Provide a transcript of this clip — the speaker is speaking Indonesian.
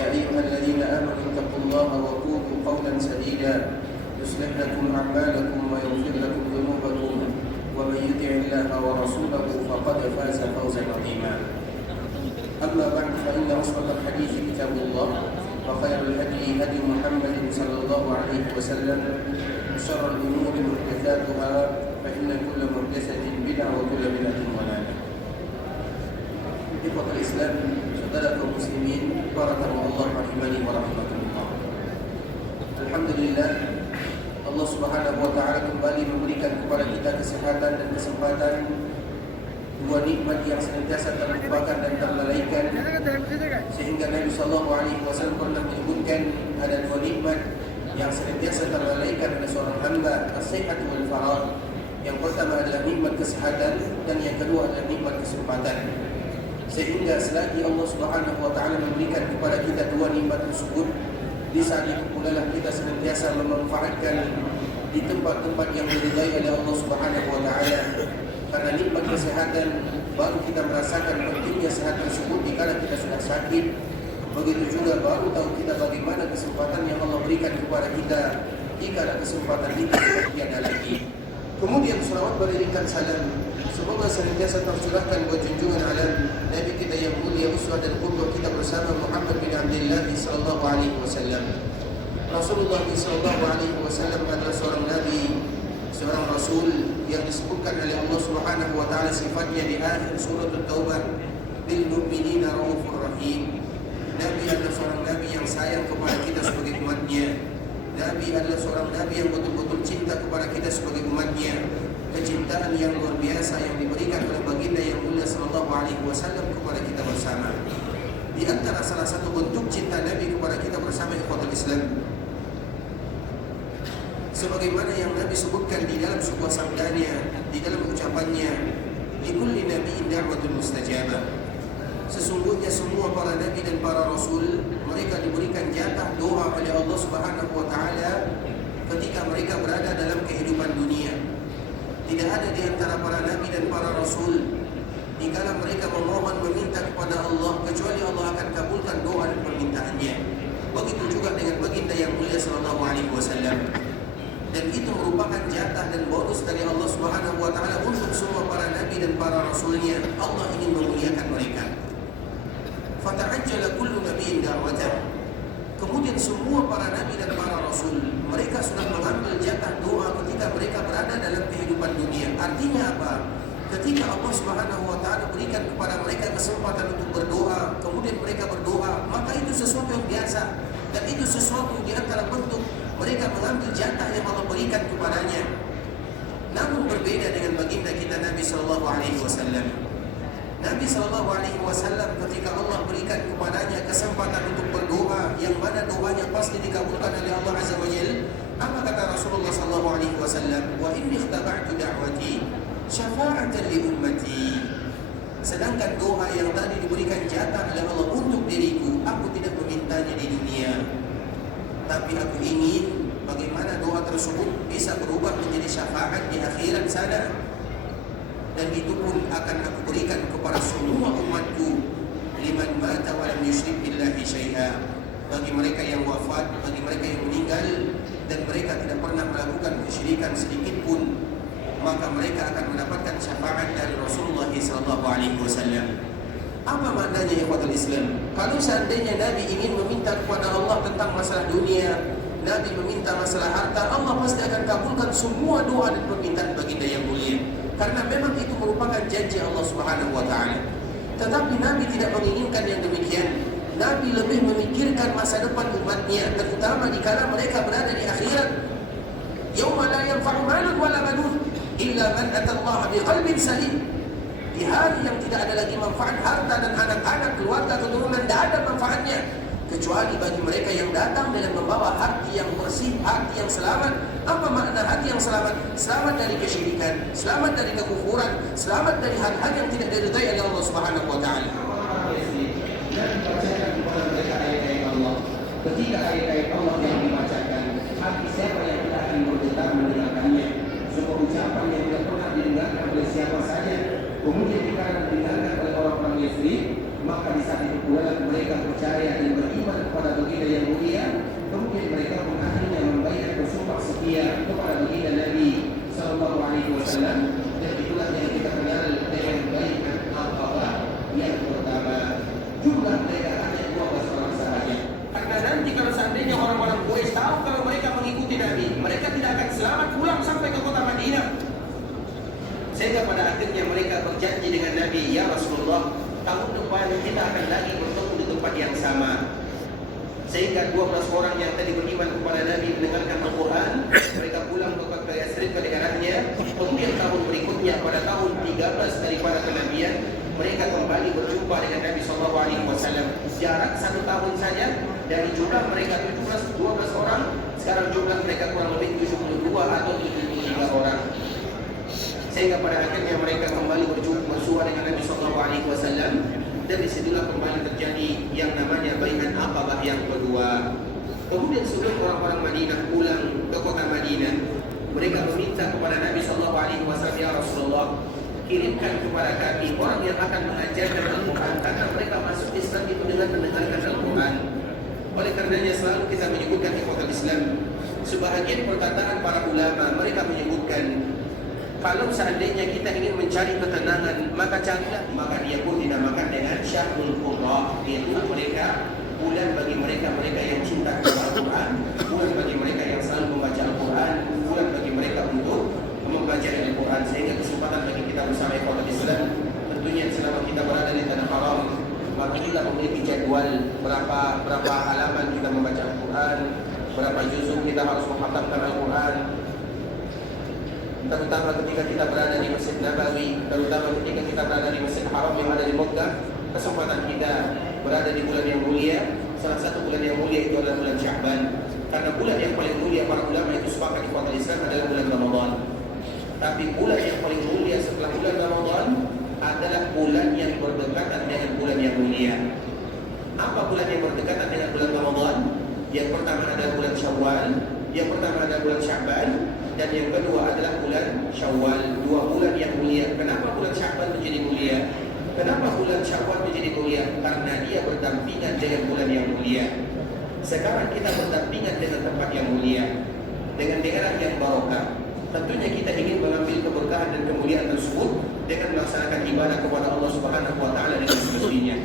يا أيها الذين آمنوا اتقوا الله وقولوا قولا سديدا يصلح لكم أعمالكم ويغفر لكم ذنوبكم ومن يطع الله ورسوله فقد فاز فوزا عظيما. أما بعد فإن أصدق الحديث كتاب الله وخير الهدي هدي محمد صلى الله عليه وسلم وشر الأمور محدثاتها فإن كل محدثة بدعة وكل بدعة ضلالة. Ikhwatul Islam, saudara kaum muslimin, para tamu Allah rahimani wa rahmatullah. Alhamdulillah, Allah Subhanahu wa taala kembali memberikan kepada kita kesehatan dan kesempatan, dua nikmat yang senantiasa terlupakan dan terlalaikan, sehingga Nabi sallallahu alaihi wasallam pernah menyebutkan ada dua nikmat yang senantiasa terlalaikan oleh seorang hamba, as-sihat wal faragh. Yang pertama adalah nikmat kesehatan dan yang kedua adalah nikmat kesempatan. Sehingga selagi Allah Subhanahu wa taala memberikan kepada kita dua nikmat tersebut, di saat itu pula kita senantiasa memanfaatkan di tempat-tempat yang diridai oleh Allah Subhanahu wa taala. Karena nikmat kesehatan baru kita merasakan pentingnya sehat tersebut dikala kita sudah sakit. Begitu juga baru tahu kita bagaimana kesempatan yang Allah berikan kepada kita jika kesempatan itu sudah tiada lagi. Kemudian selawat beriringkan salam semoga senantiasa tercurahkan buat junjungan alam Nabi kita yang mulia, uswah dan qudwah kita bersama Muhammad bin Abdullah sallallahu alaihi wasallam. Rasulullah sallallahu alaihi wasallam adalah seorang nabi, seorang rasul yang disebutkan oleh Allah Subhanahu wa taala sifatnya di akhir surah At-Taubah, bil mu'minina raufur rahim. Nabi adalah seorang nabi yang sayang kepada kita sebagai umatnya. Nabi adalah seorang nabi yang betul-betul cinta kepada kita sebagai umatnya. Kecintaan yang luar biasa yang diberikan oleh baginda yang mulia sallallahu alaihi wasallam kepada kita bersama. Di antara salah satu bentuk cinta Nabi kepada kita bersama ikhwatul Islam, sebagaimana yang Nabi sebutkan di dalam sebuah sabdanya, di dalam ucapannya, likulli nabiyyin da'watun mustajabah. Sesungguhnya semua para nabi dan para rasul mereka diberikan jatah doa oleh Allah Subhanahu wa taala ketika mereka berada dalam kehidupan dunia. Tidak ada di antara para nabi dan para rasul dikala mereka memohon meminta kepada Allah kecuali Allah akan kabulkan doa dan permintaannya. Begitu juga dengan baginda yang mulia sallallahu alaihi wasallam. Dan itu merupakan jatah dan bonus dari Allah Subhanahu wa taala untuk semua para nabi dan para rasulnya. Allah ingin memuliakan mereka. Fata'ajjala kullu nabiyyin da'watah. Kemudian semua para nabi dan para rasul mereka sudah mengambil jatah doa ketika mereka berada dalam kehidupan dunia. Artinya apa? Ketika Allah Subhanahu wa taala berikan kepada mereka kesempatan untuk berdoa, kemudian mereka berdoa, maka itu sesuatu yang biasa dan itu sesuatu di antara bentuk mereka mengambil jatah yang Allah berikan kepadanya. Namun berbeda dengan baginda kita Nabi sallallahu alaihi wasallam. Nabi sallallahu alaihi wasallam ketika Allah berikan kepadanya kesempatan untuk berdoa yang mana doanya pasti dikabulkan oleh Allah Azza wa Jalla, apa kata Rasulullah sallallahu alaihi wasallam? Wa inni ikhtaba'tu da'wati syafa'atan li ummati. Sedangkan doa yang tadi diberikan jatah oleh Allah untuk diriku, aku tidak memintanya di dunia. Tapi aku ingin bagaimana doa tersebut bisa berubah menjadi syafaat di akhirat sana. Dan itu pun akan aku berikan kepada semua umatku, liman mata wa lam yusyrik billahi syai'a. Bagi mereka yang wafat, bagi mereka yang meninggal dan mereka tidak pernah melakukan kesyirikan sedikit pun, maka mereka akan mendapatkan syafaat dari Rasulullah sallallahu alaihi wasallam. Apa maknanya ikhwatul Islam? Kalau seandainya Nabi ingin meminta kepada Allah tentang masalah dunia, Nabi meminta masalah harta, Allah pasti akan kabulkan semua doa dan permintaan baginda yang mulia. Karena memang itu merupakan janji Allah Subhanahu wa taala. Tetapi Nabi tidak menginginkan yang demikian. Nabi lebih memikirkan masa depan umatnya, terutama dikala mereka berada di akhirat. Yauma la yanfa'u malun wala banun illa man atallaha biqalbin salim. Di hari yang tidak ada lagi manfaat harta dan anak-anak, keluarga, keturunan, tidak ada manfaatnya kecuali bagi mereka yang datang dengan membawa hati yang bersih, hati yang selamat. Apa makna hati yang selamat? Selamat dari kesyirikan, selamat dari kekufuran, selamat dari hal-hal yang tidak diridai oleh Allah Subhanahu wa taala. Dan bacakan kepada mereka ayat-ayat Allah. Ketika ayat-ayat Allah yang dibacakan, hati siapa yang tidak akan bergetar mendengarkannya? Sebuah ucapan yang tidak pernah didengarkan oleh siapa saja. Kemudian dikatakan didengarkan oleh orang-orang Yahudi, maka di saat itu pula mereka percaya dan beriman kepada yang mulia. Kemudian mereka pun akhirnya membayar bersumpah setia kepada baginda Nabi Sallallahu Alaihi Wasallam. Dan itulah yang kita kenal dengan baiat Aqabah yang pertama. Jumlah mereka hanya 12 orang sahaja. Karena nanti kalau seandainya orang-orang Quraisy tahu kalau mereka mengikuti Nabi, mereka tidak akan selamat pulang sampai ke kota Madinah. Sehingga pada akhirnya mereka berjanji dengan Nabi, ya Rasulullah, tahun depan kita akan lagi bertemu di tempat yang sama. Sehingga 12 orang yang tadi beriman kepada Nabi mendengarkan Al-Quran, mereka pulang ke Yasrib ke negaranya. Kemudian tahun berikutnya pada tahun 13 daripada kenabian, mereka kembali berjumpa dengan Nabi SAW. Jarak 1 tahun saja. Dari jumlah mereka 12 orang, sekarang jumlah mereka kurang lebih 72 atau 73 orang. Sehingga pada akhirnya mereka kembali bersua dengan Nabi SAW. Dan disitulah kembali terjadi yang namanya baiat Aqabah yang kedua. Kemudian sebelum orang-orang Madinah pulang ke kota Madinah, mereka meminta kepada Nabi SAW, ya Rasulullah, kirimkan kepada kami orang yang akan mengajarkan Al-Quran, karena mereka masuk Islam itu dengan mendengarkan Al-Quran. Oleh karenanya selalu kita menyebutkan di kota Islam, sebahagian perkataan para ulama, mereka menyebutkan kalau seandainya kita ingin mencari ketenangan, maka carilah, maka dia pun dinamakan dengan Syahrul Qurra, yaitu mereka bulan bagi mereka yang cinta kepada Al-Quran, bulan bagi mereka yang selalu membaca Al-Quran, bulan bagi mereka untuk membaca Al-Quran. Sehingga kesempatan bagi kita bersama kota Islam, tentunya selama kita berada di tanah haram, maka kita memiliki jadwal berapa halaman kita membaca Al-Quran, berapa juzuk kita harus menghatamkan Al-Quran. Terutama ketika kita berada di Masjid Nabawi, terutama ketika kita berada di Masjid Haram yang ada di Mekah, kesempatan kita berada di bulan yang mulia. Salah satu bulan yang mulia itu adalah bulan Sya'ban. Karena bulan yang paling mulia para ulama itu sepakat di kota Islam adalah bulan Ramadan. Tapi bulan yang paling mulia setelah bulan Ramadan adalah bulan yang berdekatan dengan bulan yang mulia. Apa bulan yang berdekatan dengan bulan Ramadan? Yang pertama adalah bulan Syawal, yang pertama adalah bulan Sya'ban, dan yang kedua adalah bulan Syawal. 2 bulan yang mulia. Kenapa bulan Sya'ban menjadi mulia? Kenapa bulan Syawal menjadi mulia? Karena dia berdampingan dengan bulan yang mulia. Sekarang kita berdampingan dengan tempat yang mulia, dengan negara yang barokah. Tentunya kita ingin mengambil keberkahan dan kemuliaan tersebut dengan melaksanakan ibadah kepada Allah Subhanahu wa taala dengan semestinya.